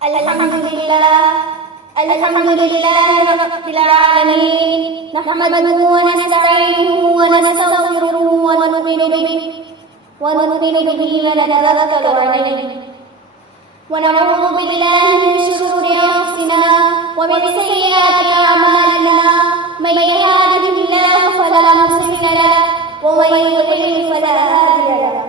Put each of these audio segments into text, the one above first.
Alhamdulillah, Alhamdulillah Rabbil Alamin. Nahmaduhu wa nasta'inuhu wa nastaghfiruhu wa nu'minu bihi wa natawakkalu alayhi. Wa na'udzu billahi min shururi anfusina wa min sayyiati a'malina. Man yahdihillahu fala mudilla lahu wa man yudlil fala hadiya lahu.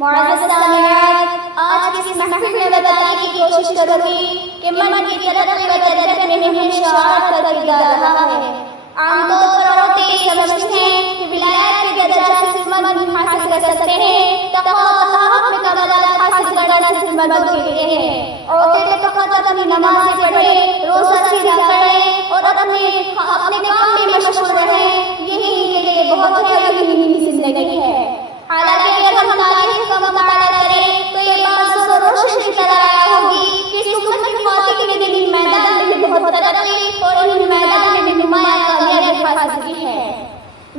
मुआज़्ज़ज़ सामिआत, आज की इस महफिल में बताने की कोशिश करूंगी कि मन की तरक्की व तरक्की में हमेशा शरारत का किरदार रहा है। आमतौर पर औरतें समझती हैं कि विलायत के दर्जा से सिर्फ मर्द हासिल कर सकते हैं, तक़वा व तहारत में कमालात हासिल करना सिर्फ मर्दों के लिए है। औरतें फ़क़त अपनी नमाज़ें पढ़ें, रोज़ा सीधा करें और अपने काम में मशगूल रहें, यही इनके लिए बहुत ही ज़िंदगी है। हालांकि अगर हम तारीख़ का मुताला करें तो ये बात ज़रूर की तरह आया होगी कि इस उम्मत की ख़वातीन ने दिन मैदान में बहुत तरक्की और इन मैदान में नुमायाँ कामयाबी हासिल की है।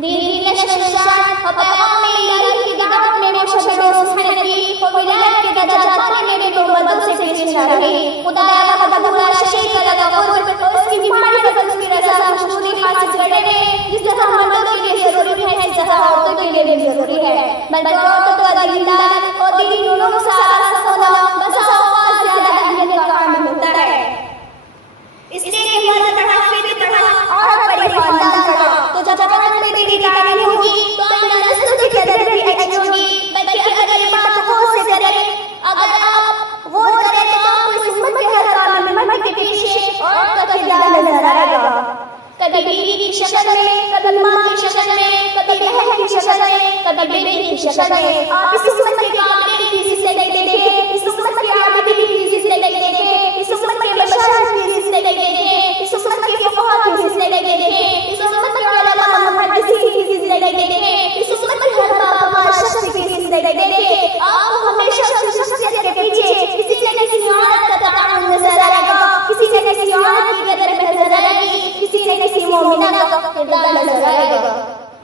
दीन की नशर और पैगाम इलाही की दावत में मुशब्बिर और सुन्नती और विलायत के दर्जा पाने में तो मर्दों से पीछे न रही। खुदाया वहदहू ला शरीक लहू और उसकी मारिफत उसकी रज़ा खुशनूदी हासिल करने में जिस तरह मर्दों के लिए ज़रूरी है इस तरह औरतों के लिए भी ज़रूरी है। बल्कि औरतों का दीनदार और दीनी नूरों से आराज़ होना बसा औक़ात ज़्यादा अहमियत का काम होता है। इसलिए कि मर्द तरह की तरह औरत पर ईमानदार रहा तो जब औरत में दीनी तालीम होगी तो आइंदा नस्ल की कदर भी अच्छी होगी। बल्कि अगर ये बात गौर से करें, अगर आप गौर करें तो आपको इस उम्मत के हर काम में मर्द के पीछे औरत का किरदार नजर आएगा। कभी बीवी की शक्ल में, कभी माँ की शक्ल में, कभी बहन की शक्ल में, कभी बेटी की शक्ल में। आप इस उम्मत के कामिल की जिंदगी देखें, इस उम्मत के आबिदी की जिंदगी देखें, इस उम्मत के मशाइख की जिंदगी देखें, इस उम्मत के फुक़हा की जिंदगी देखें, इस उम्मत के उलमा मुहद्दिसीन की जिंदगी देखें, इस उम्मत के हर बाबा शख्स की जिंदगी देखें। आपको हमेशा उस शख्सियत के पीछे किसी न किसी औरत का ताउन नजर आएगा, किसी न किसी औरत की कदर नजर आएगी, किसी न किसी मोमिना का किरदार नजर आएगा।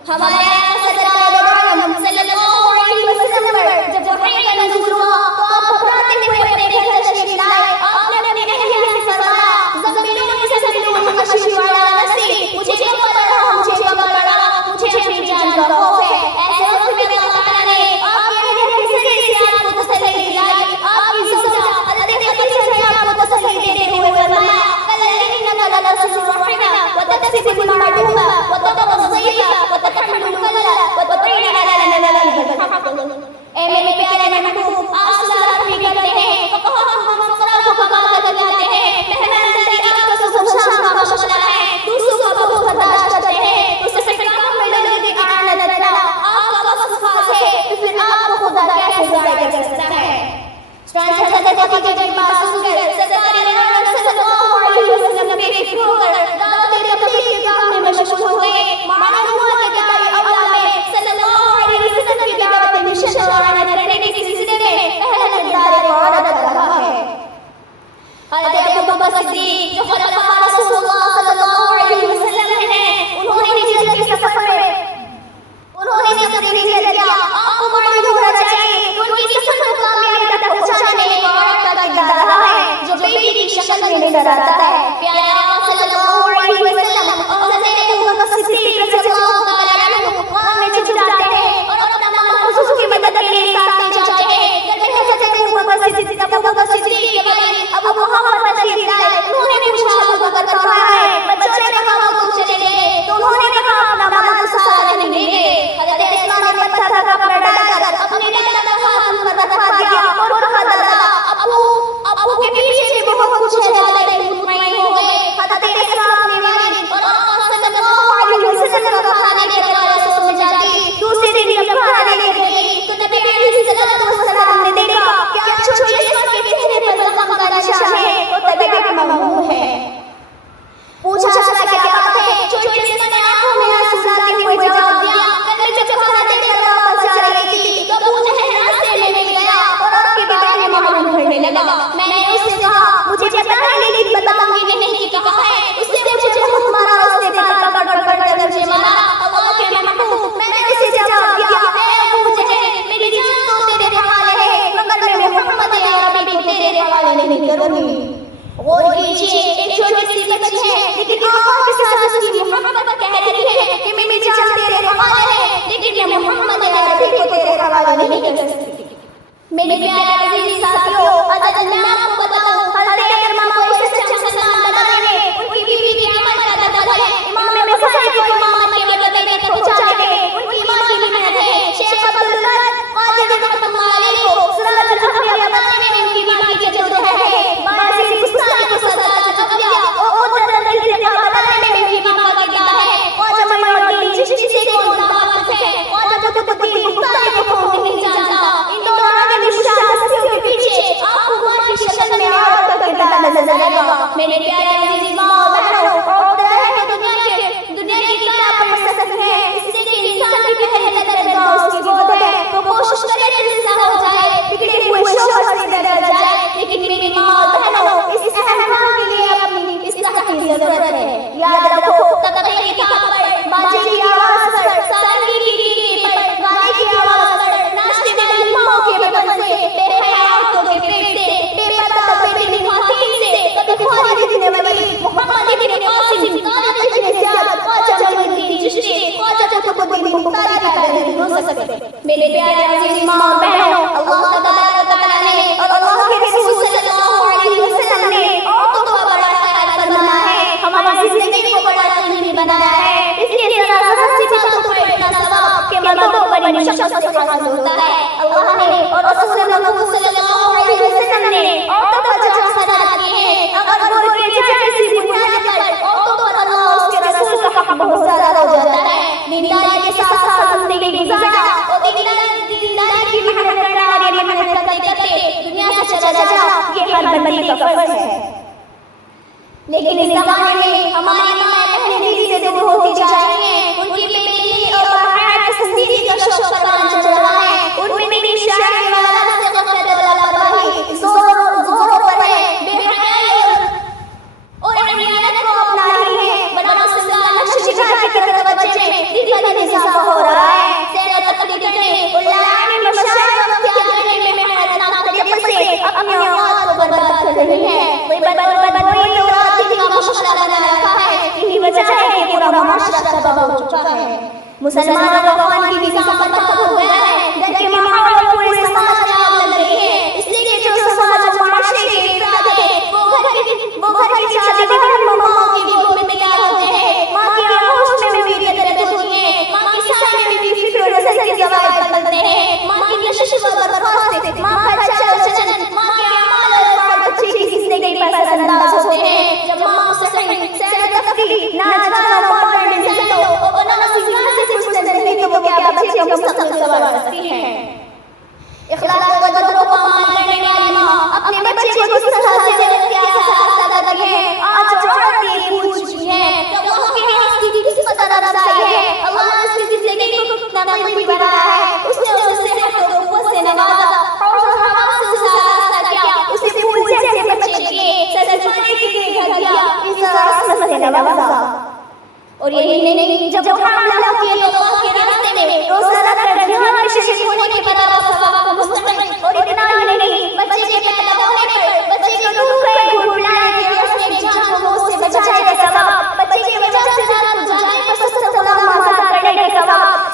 हमारे आका सरकार आलम सल्लल्लाहु अलैहि वसल्लम पर जब वही का नुज़ूल हुआ तो आप घबराते हुए अपने घर तशरीफ लाए। आपने अपने अहलिया से फरमाया, ज़मीनों से ज़मीनों में कशिश वाला नसी, मुझे कमर लड़ा, मुझे कमर लड़ा, मुझे अपनी जान का खौफ है। ऐसे वक्त में अल्लाह ताला ने आपके अहलिया के ज़रिए से आपको तसल्ली दिलाई। आपकी ज़ौजा हज़रत खदीजा से आपको तसल्ली देते हुए फरमाया, इन्नका लतसिलुर रहिमा व तक्सिबुल मअदूमा व तक़दी ज़य्या व तहमिलुल कल्ला व तु'inu अला नज़रिल हक़। ए मेरे प्यारे महबूब, आप सलात भी करते हैं, फुक़हा हम फुक़रा को कमा कर लाते हैं, मेहमानदारी आपका सुबह शाम का मशग़ला है, दूसरों का बहुत बर्दाश्त करते हैं, उससे काम में लगे कि आना नज़रा आपका वक्त खास है, तो फिर आपको खुदा कैसे ज़ाया कर सकता है। चुनांचे हज़रत खदीजा की बात सुनकर सरकार आलम सल्लल्लाहु अलैहि वसल्लम बेफिक्र होकर दावत तबलीग के काम में मशगूल हुए। मालूम हुआ कि दाई अव्वल में सल्लल्लाहु अलैहि वसल्लम की दावत में शिरकत करने के सिलसिले में पहला किरदार एक औरत का रहा है। हज़रत अबू बकर सिद्दीक़ जो खलीफा रसूलुल्लाह सल्लल्लाहु अलैहि वसल्लम हैं, उन्होंने हिजरत के सफर में उन्होंने जब अपनी हिजरत किया, आपको मालूम होना चाहिए कि उनकी सफर को कामयाबी तक पहुंचाने में एक औरत का किरदार रहा है जो बेटी की शक्ल में नजर आता है। प्यारे आका सल्लल्लाहु अलैहि वसल्लम और हज़रत अबू बकर सिद्दीक़ रज़ियल्लाहु ताला अन्हु वहां में चले जाते हैं और अपना माल खुशू की मदद के लिए साथ ले जाते हैं। जब हज़रत अबू बकर सिद्दीक़ के भाई अबू मुहम्मद तशरीफ लाए, उन्होंने पूछा अबू बकर कहाँ है? बच्चों ने कहा वो तो चले गए। तो उन्होंने कहा अपना माल सारा नहीं लेंगे। हज़रत इस्माइल ने पत्थर का कपड़ा डालकर अपने दादा का हाथ पर रखा दिया और कहा दादा लगा। मैंने उससे कहा मुझे पता है लेकिन बताऊंगी नहीं कि कहा है। उसने मुझे बहुत मारा, उसने गाल पकड़ मुझे मारा। अल्लाह के महबूब मैंने उसे जवाब दिया, ऐ अबू जहल मेरी जान तो तेरे हवाले है, मगर मैं मोहम्मद अरबी को तेरे हवाले नहीं करूंगी। गौर कीजिए, एक छोटी सी बच्ची है लेकिन अल्लाह के साथ उसकी मोहब्बत कह रही है कि मेरी जान तेरे हवाले है, लेकिन मैं मोहम्मद अरबी को तेरे हवाले नहीं कर सकती। मेरे प्यारे अजीज साथियों, आज मैं आपको बताऊं हज़रत इमाम को सच्चा मुसलमान बनाने में उनकी बीवी की अमल का दखल है। इमाम बुखारी को इमामत के मर्तबे तक पहुंचाने में उनकी मां की मेहनत है। शेख अब्दुल कादिर रहमतुल्लाह अलैह को सिराजुल अव्लिया बनाने में उनकी मां की जद्दोजहद है। बाज़ी मुस्तानी को सदात अव्लिया और उद्दत अल-इल्तिफा बनाने में उनकी मां का किरदार है। ख्वाजा मोइनुद्दीन चिश्ती से कौन दावत है, ख्वाजा कुतुबुद्दीन मुख्तारी को कौन नहीं जानता। इन दोनों हस्तियों के पीछे आपको मां की शक्ल में औरत का किरदार नजर आएगा। मेरे प्यारे अजीज मां और बहनों, औरत है तो दुनिया की क्या पड़ सकती है, इससे कि इंसान की पहली नजर उसकी गोद है तो कोशिश करे जिंदा हो जाए, बिगड़े हुए शौहर से डर जाए। लेकिन मेरी मां और बहनों, इस अहम काम के लिए अपनी इस्लाह की जरूरत है। याद रखो तकबीर की ताक पर, बाजे की आवाज पर, सारंगी की कीकी पर, गाने की आवाज पर, नाचने वाली माओ के बदन से, बेहयाओं के पेट से, बेपर्दा बेटी ख्वातीन से, कभी बुखारी लिखने वाली मोहम्मद इब्न कासिम, कादिर इब्न ज़ियाद, ख्वाजा मोइनुद्दीन चिश्ती, ख्वाजा कुतुबुद्दीन मुख्तारी का नहीं हो सकते। मेरे प्यारे अजीज मां और बहनों, अल्लाह तबारक व तआला ने और अल्लाह के रसूल सल्लल्लाहु अलैहि वसल्लम ने औरतों को बड़ा ख्याल फरमाया है, हमारी जिंदगी को बड़ा कीमती बनाया है। इसलिए जरा सी बातों पर इतना सवाब के मर्दों पर मशक्कत से हासिल होता है। अल्लाह ने और रसूल महबूब सल्लल्लाहु अलैहि वसल्लम ने औरतों पर जो हसनात किए हैं, अगर वो किए जाए किसी बुनियाद पर, औरतों पर अल्लाह उसके रसूल का हक बहुत ज्यादा हो जाता है। दीनदारी के साथ साथ जिंदगी गुजारना और दीनदारी की मेहनत करना और ये मेहनत करते दुनिया से चला जाना, ये हर बंदी का फर्ज है। लेकिन इस जमाने में हमारी माँ बहनें दीदी से दूर होती जा रही हैं। उनकी बेटी और बाहर संदीदी का शौक परवान चढ़ रहा है। उनमें मेरी शायरी वाला से गफलत वाला परवाही जोरों पर है, बेहयाई और अनियानत को अपना रही है। बना सुंदर नक्श जिगर की तरफ बच्चे में दिन ब दिन इजाफा हो रहा है। सैर तकलीफ करने उल्लाह में मशाइख वक्त क्या करने में मेहनत ना तरीके से अपने औलाद को बर्बाद कर रही है। वही बदबोई तो रात का मशगला बना रखा है। इन्हीं वजह है कि पूरा माशरा तबाह हो चुका है। मुसलमानों का कौन की निजाम बर्बाद हो गया है, डर के माहौल में पूरे समाज में आग लग रही है। इसलिए जो समाज माशरे के अफराद है वो घर की शादी बहन मामाओं की गोद में तैयार होते हैं। माँ की आगोश में उनकी कदर होती है। माँ की साय में उनकी फिक्र और नज़र के ज़वाइद बदलते हैं। माँ की नशिश व बर्खास्त, माँ का चलन, माँ के अमाल और बच्चे की जिंदगी पर असरअंदाज होते हैं। जब माँ मुस्तकिल सैर तफरीह नाचगाना मॉडर्न डिजाइनों और बनारसी गाने से खुश नजर नहीं तो वो क्या बच्चे का मुस्तकबिल सवार करती है। इखलास व कदर को अमान करने वाली माँ अपने बच्चे को किस तरह से रास्ता देती है। आज औरत ये पूछ रही है कि अल्लाह के यहाँ की किस कदर रसाई है, अल्लाह ने उसकी जिंदगी को कितना कीमती बनाया है। उसने उसे सेहत और कुव्वत से नवाजा और हवा से उसे रास्ता किया, उसे फूल जैसे बच्चे दिए, सजने के लिए घर दिया, इस रास्ते से नवाजा। और यही नहीं, जब हमला होती है तो अल्लाह के रास्ते में रोजा रखकर जिहाद में शहीद होने के बराबर सवाब को मुस्तकिल। और इतना ही नहीं, बच्चे के पैदा होने पर बच्चे को दूध का एक घूंट पिलाने के लिए उसकी जान को मौत से बचाने का सवाब, बच्चे की वजह से रात को जाने पर 70 गुलाम आजाद करने का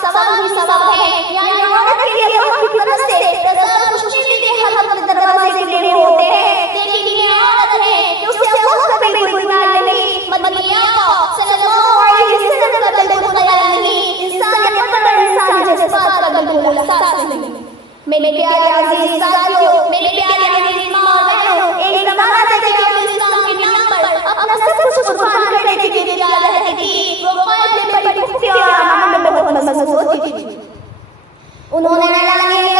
सवाब ही सवाब है। यानी औरत के लिए अल्लाह की तरफ से रज़ा मुश्किल के हर वक्त दरवाजे खुले होते हैं। लेकिन ये औरत है कि उसे अल्लाह का बिल्कुल ख्याल नहीं, मदनिया सल्लल्लाहु अलैहि वसल्लम का बिल्कुल ख्याल नहीं, इंसान पर इंसान जज्बात का बिल्कुल एहसास नहीं। मेरे प्यारे अजीज साथियों, मेरे प्यारे अजीज माँ और बहनों, एक ज़माना था जब इस्लाम के नाम पर अपना सब कुछ कुर्बान करने के लिए तैयार रहती थी। वो क़ल्ब में बड़ी खुशी और आनंद में बहुत महसूस होती थी। उन्होंने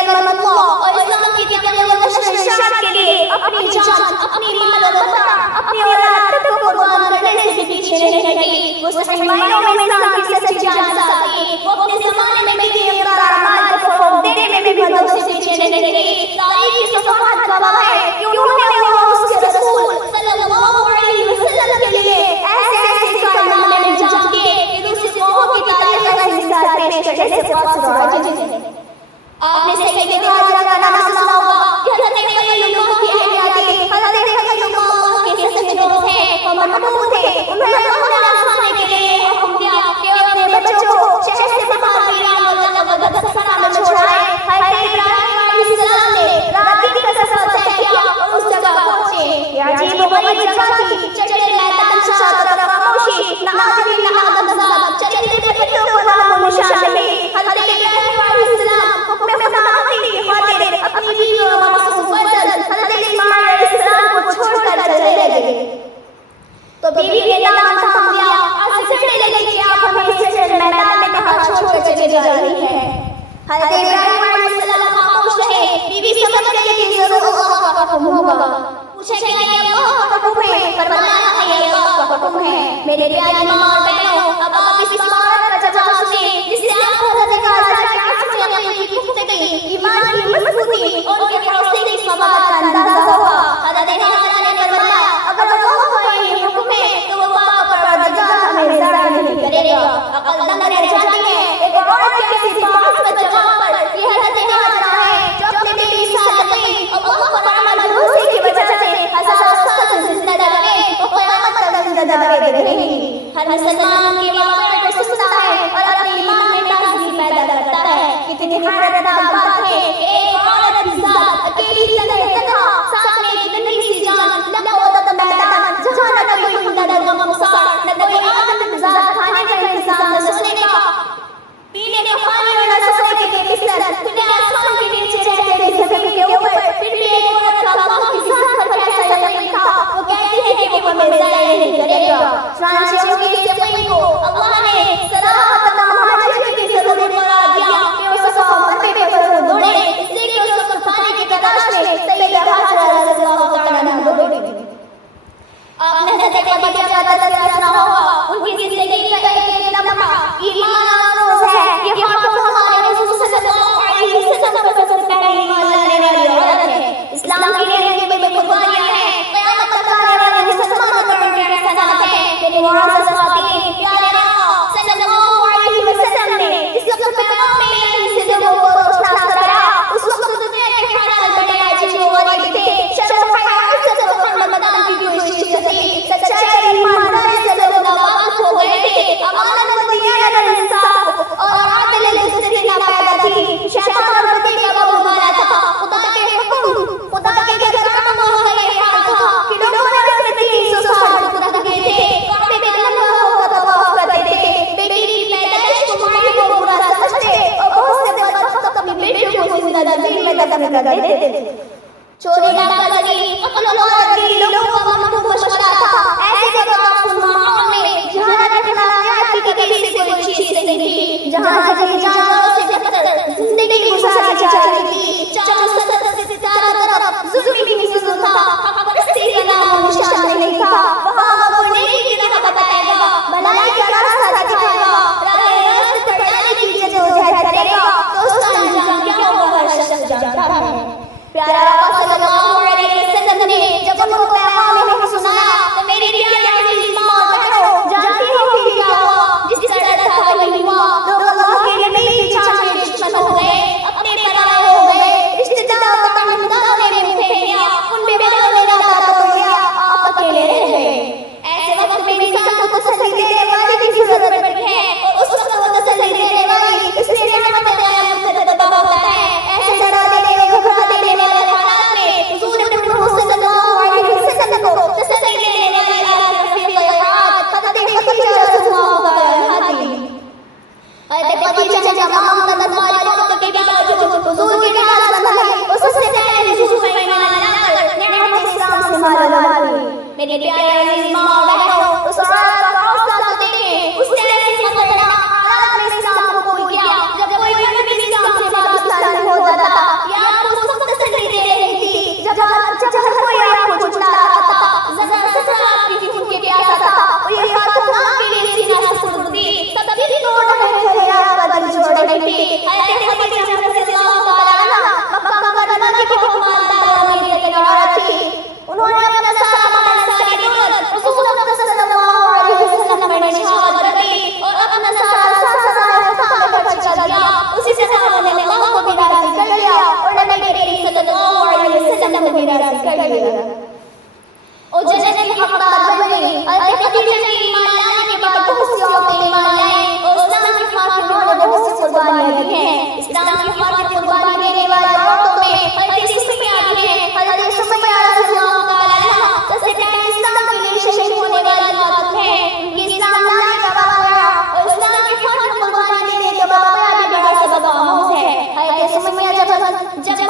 कलमतुल्लाह और इस्लाम की तबलीग व नश्र इरशाद के लिए अपनी जान, अपनी माल और वतन, अपनी औलाद तक को कुर्बान करने से पीछे नहीं हटी। वो सही मायनों में इस्लाम की सच्ची जान साथी। वो अपने ज़माने में भी अपना अमाल को फरोग़ देने में भी मर्दों से पीछे नहीं हटी। तारीख़ की सफ़हात गवाह है कि उन्होंने मेरे प्यारे माँ और बहनों, अब आप इस इबारत का जवाब सुने जिससे आपको हज़रत गाज़ा के आसमानी अक़ीदे की पुख्तगी, ईमान की मज़बूती और उनके हौसले की सवाब का अंदाज़ा होगा। हज़रत गाज़ा ने फरमाया, अगर अल्लाह का ये हुक्म है तो वो पाक परवरदिगार हमें ज़रा नहीं करेगा। अक़ल दंग रह जाती है एक औरत के ऐसी बात का जवाब पर। ये हज़रत गाज़ा है जो अपने बेमिसाल यकीन अल्लाह पर अमल भरोसे की वजह से हज़ारों साल ज़िंदा रहे और क़यामत तक ज़िंदा रहेंगी। हर मुसलमान के वाक़े को सुनता है और अपने ईमान में ताज़गी पैदा करता है। कितनी हैरतनाक बात है कि एक औरत की ज़ात अकेली तन्हा सामने एक नन्ही सी जान लक़वत मैदान जहाँ न कोई हमदर्द व गमसार, न कोई आदमज़ाद खाने का इंतज़ाम, न सोने का पीने का पानी और न सोने के लिए बिस्तर, खुले आसमान के नीचे रहते थे ज़मीन के ऊपर। फिर भी एक औरत का अल्लाह की ज़ात पर कैसा यकीन था, वो कहती है कि वो हमें ज़ाया नहीं करेगा। चुनांचे उनके इस यकीन को अल्लाह ने सराहत महाजिर की ज़रूरत करार दिया कि वो सफ़ा मरवे पे दौड़े, इसलिए कि उसको पाने की तलाश में सैयदा हाजरा रज़ियल्लाहु तआला अन्हा दौड़ी। आपने हज़रत खदीजा का तज़किरा सुना होगा, उनकी ज़िंदगी का एक लम्हा ईमान अफरोज़ है। ये खातून हमारे हुज़ूर सल्लल्लाहु अलैहि वसल्लम पर सबसे पहले ईमान लाने वाली औरत है। इस्लाम की नींव में कुर्बानियां हैं, क़यामत तक आने वाले मुसलमानों पर उनके एहसानात हैं। मेरे मुअज़्ज़ज़ ख़वातीन, प्यारे आका सल्लल्लाहु अलैहि वसल्लम ने जिस वक्त पैगाम में इल्म से लोगों को रोशनास कराया, उस वक्त दुनिया के हालात बड़े अजीब व गरीब थे। शर्म और हया, इज्जत और हरमत की कोई चीज़ थी। सच्चाई ईमानदारी से लोग नावाकिफ़ हो गए थे। अमानत व दियानत और इंसाफ और आदिल गुज़री ना पैदा थी। शैतान और बदी का वो वाला था। खुदा के हुक्म, खुदा के घर का काम और ये हाल था कि लोगों ने उसमें 360 टुकड़े किए थे। काबे पे लंबा होकर तवाफ करते थे। बेटी की पैदाइश को माई को बुरा समझते और बहुत से बदबख्त अपनी बेटियों को जिंदा ज़मीन में दफन कर देते थे। चोरी डाकानी अक़ल और गिरी लोगों का महबूब मशवरा था। ऐसे जगह माहौल में जहाँ अखलाक़ियात की कभी से कोई चीज़ नहीं थी, जहाँ जंगली जानवरों से बदतर जिंदगी गुजारी जा रही थी। चारों तरफ जुल्म ही जुल्म था, हक़परस्ती का नामो निशान नहीं था। वहाँ कोई नेकी की राह बताएगा, भलाई का रास्ता दिखाएगा, राह रास्त पर डालने की जद्दोजहद करेगा तो उसका अंजाम क्या होगा हर शख्स जानता है। प्यारा आका सल्लल्लाहु अलैहि वसल्लम ने जब उनको पैगाम हक़ सुनाया तो मेरी प्यारी अज़ीज़ माँ और बहनों, जानती हो फिर क्या हुआ? जिस तरह था वही हुआ। लोग अल्लाह के नबी की जान के दुश्मन हो गए, अपने पराए हो गए, रिश्तेदारों का ताल्लुकात ने मुँह फेर लिया, उन बेबस ने नाता तोड़ लिया, आप अकेले रह गए। ऐसे वक्त में इंसान को तसल्ली देने वाले की ज़रूरत पड़ती है और उस वक्त वो तसल्ली देने वाली इसलिए रहमत क़यामत तक दबा होता है। ऐसे डरा देने और घबरा देने वाले हालात में हुज़ूर मुहम्मद सल्लल्लाहु अलैहि वसल्लम को तसल्ली देने वाली आखिरी क़यामत हज़रत खदीजा रज़ियल्लाहु तआला अन्हा थी। हज़रत खदीजा जब तमाम मुखालिफत के बावजूद हुज़ूर के पास बंधी और सबसे पहले हुज़ूर पर ईमान लाकर नेमत इस्लाम से मालामाल हुई। मेरे प्यारे अज़ीज़ माँ और बहनों, उस औरत का हौसला तो देखें, उसने ऐसे खतरनाक हालात में इस्लाम को कबूल किया जब कोई नबी इस्लाम से वाबस्ता नहीं होता था या आपको उस वक्त तसल्ली दे रही थी जब हर कोई आपको झुठला रहा था, ज़रा आपकी खून के प्यासा था और ये खातून आपके लिए सीना से सुर्ख थी, सबकी तोड़ रहे थे, आपका दिल जोड़ रही थी। हज़रत खदीजा रज़ियल्लाहु तआला अन्हा मक्का मुकर्रमा की हुक्मरान अमीर की औरत थी। उन्होंने अपना सारा माल, सारी दौलत रसूल सल्लल्लाहु अलैहि वसल्लम पर निछावर कर दी और अपना सारा काम खर्च कर दिया। उसी से उन्होंने अल्लाह को भी राज़ी कर लिया और नबी करीम सल्लल्लाहु अलैहि वसल्लम को भी राज़ी कर लिया और जन्नत की हक़दार बन गई। हज़रत खदीजा ने ईमान लाने के बाद बहुत सी औरतें ईमान लाई और इस्लाम की खातिर उन्होंने बहुत सी कुर्बानियाँ दी हैं। इस्लाम की खातिर कुर्बानी देने वाली औरतों में हज़रत सुमैया भी हैं। हज़रत सुमैया रज़ियल्लाहु तआला अन्हा सबसे पहले इस्लाम के लिए शहीद होने वाली खातून हैं। उनकी इस्लाम लाने का वाक़या और इस्लाम की खातिर कुर्बानी देने का वाक़या भी बड़ा सबक आमूज़ है। हज़रत सुमैया जब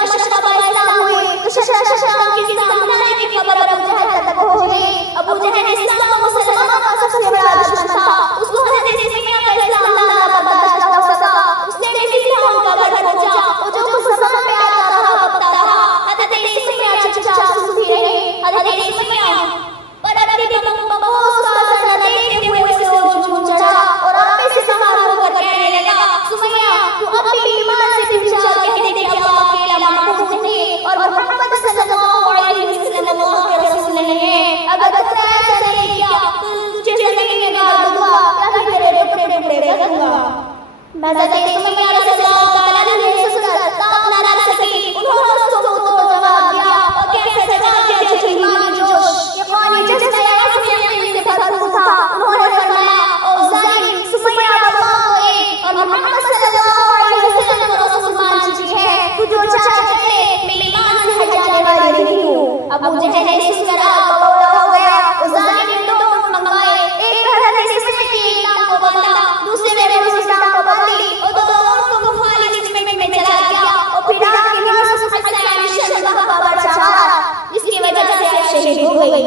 मशरक़ इस्लाम हुई तो इस्लाम की इस्लाम लाने की खबर अबू जहल तक पहुँच गई। अबू जहल इस्लाम और मुसलमानों का सबसे बड़ा दुश्मन था। उसको हज़रत सुमैया का इस्लाम लाना बर्दाश्त न हो सका। उसने इस्लाम का बड़ा पहुँचा और जो कुछ ज़बान पे आता रहा बकता रहा। हज़रत सुमैया चुपचाप सुनती रही। हज़रत सुमैया पर अपनी बहू का असर न देखते हुए हज़रत सुमैया रज़ियल्लाहु तआला अन्हा ने सुनकर कांपना न सकी। उन्होंने उसको जवाब दिया और कैसे जवाब दिया जो ईमानी जोश यकीनी जज्बा से भरपूर था। उन्होंने फरमाया, ओ जालिम सुमैया, अल्लाह को एक और मोहम्मद सल्लल्लाहु अलैहि वसल्लम को रसूल मान चुकी है। तू जो चाहे कर ले, मैं ईमान से हट जाने वाली नहीं हूँ। अबू जहल ने सुनकर कबूला हो गया। उस जालिम ने दो ऊँट मंगवाए, एक तरह से इसमें इस्लाम को बांधा, दूसरे में इस्लाम को बांधी और दो ऊँट को मुखालिफ में चला गया और फिर आके यूसुफ अलैहिस्सलाम का बाबर चढ़ा, जिसकी वजह से आप शहीद हो गई।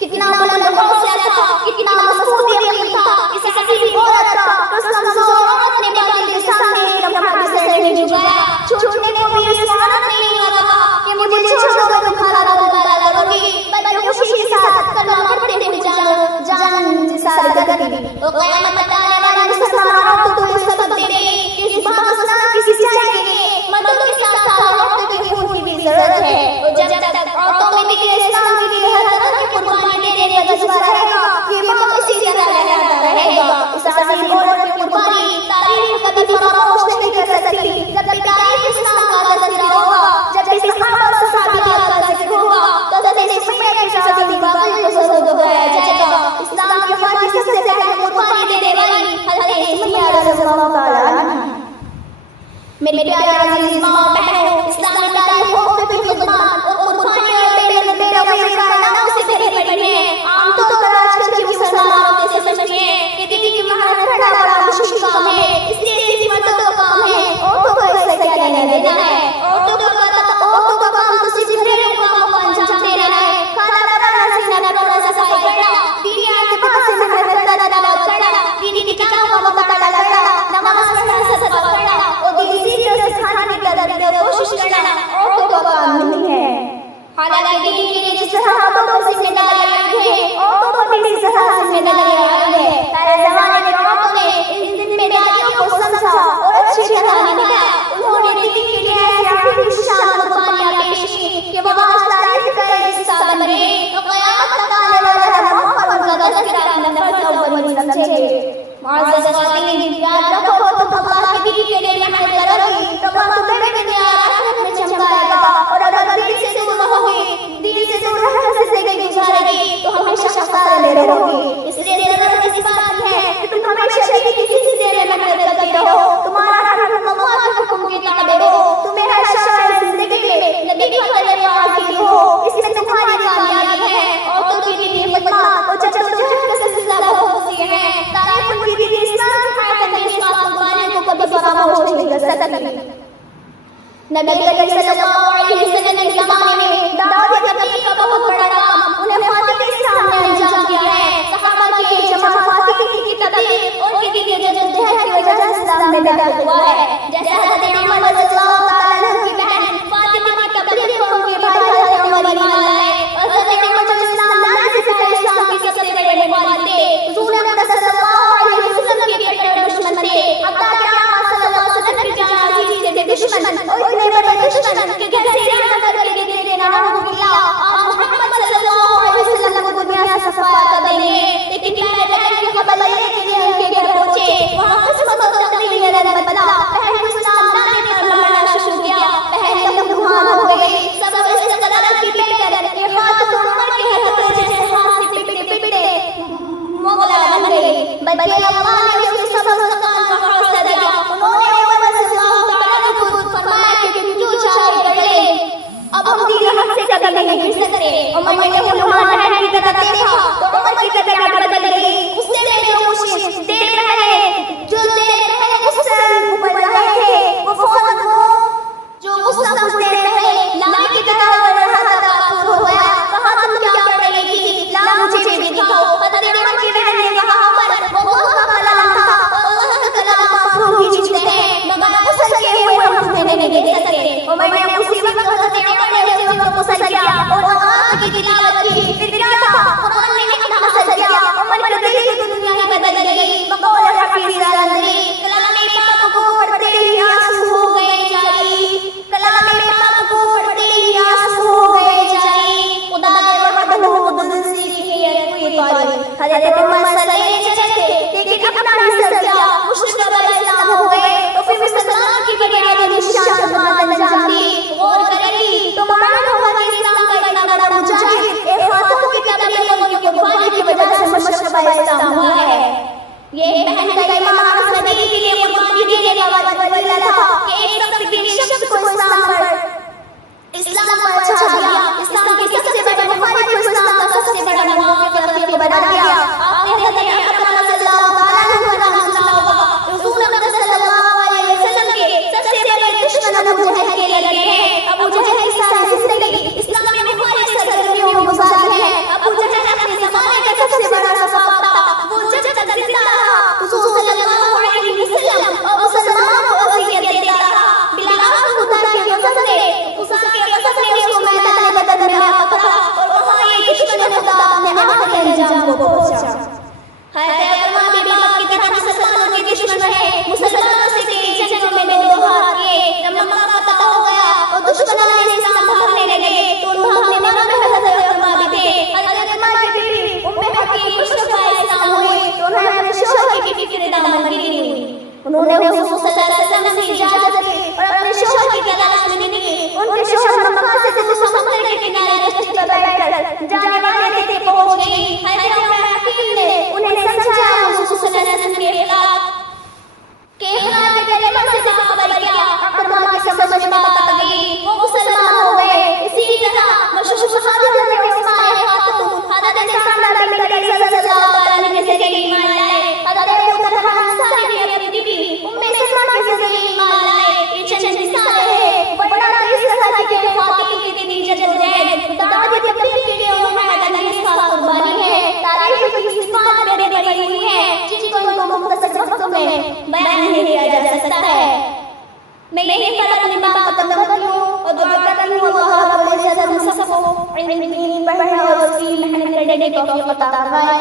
कितना बुलंद हौसला था, कितना मजबूत यकीन था इस हसीन औरत का। उस कमजोर औरत ने बातिल के सामने एकदम हाथ से नहीं झुकाया। छूटने को भी इस औरत ने नहीं कहा कि मुझे छोड़कर तुम्हारा दोबारा करोगी, बल्कि खुशी के साथ कलमा पढ़ते हुए जान सारी गति और क़यामत बताने वाली मुसलमान औरतों को ये सबक दे रही कि इस पाकिस्तान की सच्चाई के लिए मर्दों के साथ साथ औरतों के खून की भी जरूरत है। और जब तक औरतों में भी इस्लाम के लिए हर तरह की कुर्बानी देने का जज्बा रहेगा, ये माँ इसी तरह लहराता रहेगा। इस अज़ीम औरत की कुर्बानी तारीख कभी फरामोश नहीं कर सकती। जब भी तारीख इस्लाम का तज़किरा होगा, जब भी सहाबा और सहाबिया का ज़िक्र होगा, तो हज़रत सुमैया की शादी वाक़ई ज़रूर दोहराया जाएगा। इस्लाम की खातिर सबसे पहले कुर्बानी देने वाली हज़रत सुमैया रज़ियल्लाहु तआला अन्हा। मेरे प्यारे अज़ीज़ माँ और बहनों, इस्लामी तारीख को पे खुदमान और कुर्बानी और बेरहमी कारनामों से भरी पड़ी है। आमतौर पर आजकल की मुसलमान औरतें समझती हैं कि दीदी की मेहनत करना बड़ा मुश्किल काम है, इसलिए सिर्फ मर्दों का काम है, औरतों को इससे क्या लेना देना है। औरतों का काम तो सिर्फ घरेलू कामों को अंजाम देना है, खाना बनाना, सीना बनाना, सफाई करना, दीनी एतबार से मेहनत करना, तिलावत करना, दीनी किताबों का मुताला करना, नमाज पढ़ना, सदका करना और दीनी सीखने और सिखाने की कोशिश करना औरतों का काम नहीं है। हालांकि दीन के लिए जिस तरह औरतों को जिम्मेदारी आई है, औरतों को भी इस तरह जिम्मेदारी आई है। पहले ज़माने में औरतों ने इन जिम्मेदारियों को समझा और अच्छी तरह निभाया। उन्होंने दीन के लिए ऐसी आखिरी शान कुर्बानियां पेश की कि वो आज तारीफ का हिस्सा बन गए और क़यामत तक आने वाले हर मौका पर उनका तज़किरा नंबर अव्वल समझेंगे। मुअज़्ज़ज़ ख़वातीन, याद रखो, तुम अल्लाह के दीन के लिए मेहनत करोगी तो अल्लाह तुम्हें भी दुनिया और आखिरत में चमकाएगा। और अगर दीन से दूर रहोगी, दीन से दूर रहकर ज़िंदगी गुजारेगी तो हमेशा खसारे में रहोगी। इसलिए ज़रूरत इस बात की है कि तुम हमेशा दीन की सिलसिले में मेहनत करती रहो, तुम्हारा हर अल्लाह के हुक्म की ताबे हो, तुम्हें हर शराए ज़िंदगी में नबी का तरीक़ा हासिल हो। इसमें तुम्हारी कामयाबी है। औरतों की दीनी खिदमत और जद्दोजहद का सिलसिला बहुत वसीअ है। तारीख़ उनकी दीनी इस्लाम की हायत में इस कुर्बानी को कभी फरामोश नहीं कर सकती। नबी करीम सल्लल्लाहु अलैहि वसल्लम के ज़माने में दावत तबलीग का बहुत बड़ा काम उन्हें फातिह इस्लाम ने अंजाम दिया है। सहाबा की जमात फातिह की तबलीग और उनकी जद्दोजहद की वजह से इस्लाम में दाखिल हुआ है। जैसे हज़रत उमर रज़ियल्लाहु तआला अन्हु की बहन फातिमा की तबलीग को उनके भाई हज़रत उमर ईमान लाए और हज़रत उमर जब इस्लाम लाने से पहले इस्लाम के सबसे बड़े मुखालिफ थे। हुज़ूर सल्लल्लाहु अलैहि वसल्लम के कट्टर दुश्मन थे। हत्ता कि आका सल्लल्लाहु अलैहि वसल्लम की जान अजीज थे दुश्मन और इतने बड़े दुश्मन के घर से इरादा करके दे देना नाउज़ुबिल्लाह। आप मोहम्मद सल्लल्लाहु अलैहि वसल्लम को दुनिया से सफाया कर देंगे, लेकिन पहले बहन की खबर लेने के लिए उनके घर पहुंचे। वहां किस्मत और तकदीर ने रहमत बना। बहन को इस्लाम लाने का लड़ना शुरू किया। बहन लहूलुहान हो गई। सब इस्तकलाल की पेट कर ये खातून उमर के हथौड़े जैसे हाथ से पिटते मोगला बन गई। बल्कि अल्लाह ने उसके सब्र और सकान का हौसला दिया। उन्होंने उमर सल्लल्लाहु अलैहि वसल्लम को फरमाया कि जो चाहे कर ले, अब हम दीन हक से कदम नहीं गिर सकते। उमर ने लहूलुहान बहन की तरफ देखा तो उमर की तबीयत बदल गई। उसने जो कुछ देर पहले गुस्सा ऊपर रहे थे वो फौरन जो गुस्सा कुछ देर पहले लाने की तरफ बढ़ रहा था तकबूर हो गया। कहा तुम क्या कर रही थी, ला मुझे भी दिखाओ। हज़रत उमर की बहन ने कहा उमर वो अल्लाह का कलाम था और अल्लाह का कलाम माफूम ही चीज़ें हैं, मगर गुस्सा किए हुए हम तुम्हें नहीं दे सकते। उमर ने उसी वक्त हज़रत उमर ने उसी वक्त गुस्सा किया और कुरान की तिलावत की। फिर क्या था उन्होंने हुजूर सल्लल्लाहु अलैहि वसल्लम से इजाजत ली और अपने शौहर की तलाश में निकली। उनके शौहर मक्का से समुद्र के किनारे कश्ती पर बैठकर जाने वाले थे पहुंच गई। हज़रत उम्मे हकीम ने उन्हें समझाया हुजूर सल्लल्लाहु अलैहि वसल्लम के खिलाफ कलमा से तौबा किया। अकरमा की समझ में बात आ गई, वो मुसलमान हो गए। इसी तरह मशहूर सहाबी हज़रत उस्मान खातून, हज़रत सामरा बिन कलीस सल्लल्लाहु अलैहि वसल्लम से ईमान लाए। हज़रत अबू तलहा अंसारी भी अपनी बीवी उम्मे सलमा के जरिए ईमान लाए। ये चंद मिसालें हैं, वरना इस तरह की ख्वातीन की इतनी जद्दोजहद दावत तबलीग के लिए उन्हें इसका कुर्बानी है। तारीख की सिफात में बड़ी हुई है जिनको मुख्तसर वक्त में बयान नहीं किया जा सकता है। मैं यही पर अपनी बात खत्म करती हूँ और दुआ करती हूँ अल्लाह रब्बुल इज्जत हम सबको इल्म पढ़ने और उसकी मेहनत करने की तौफीक अता फरमाए।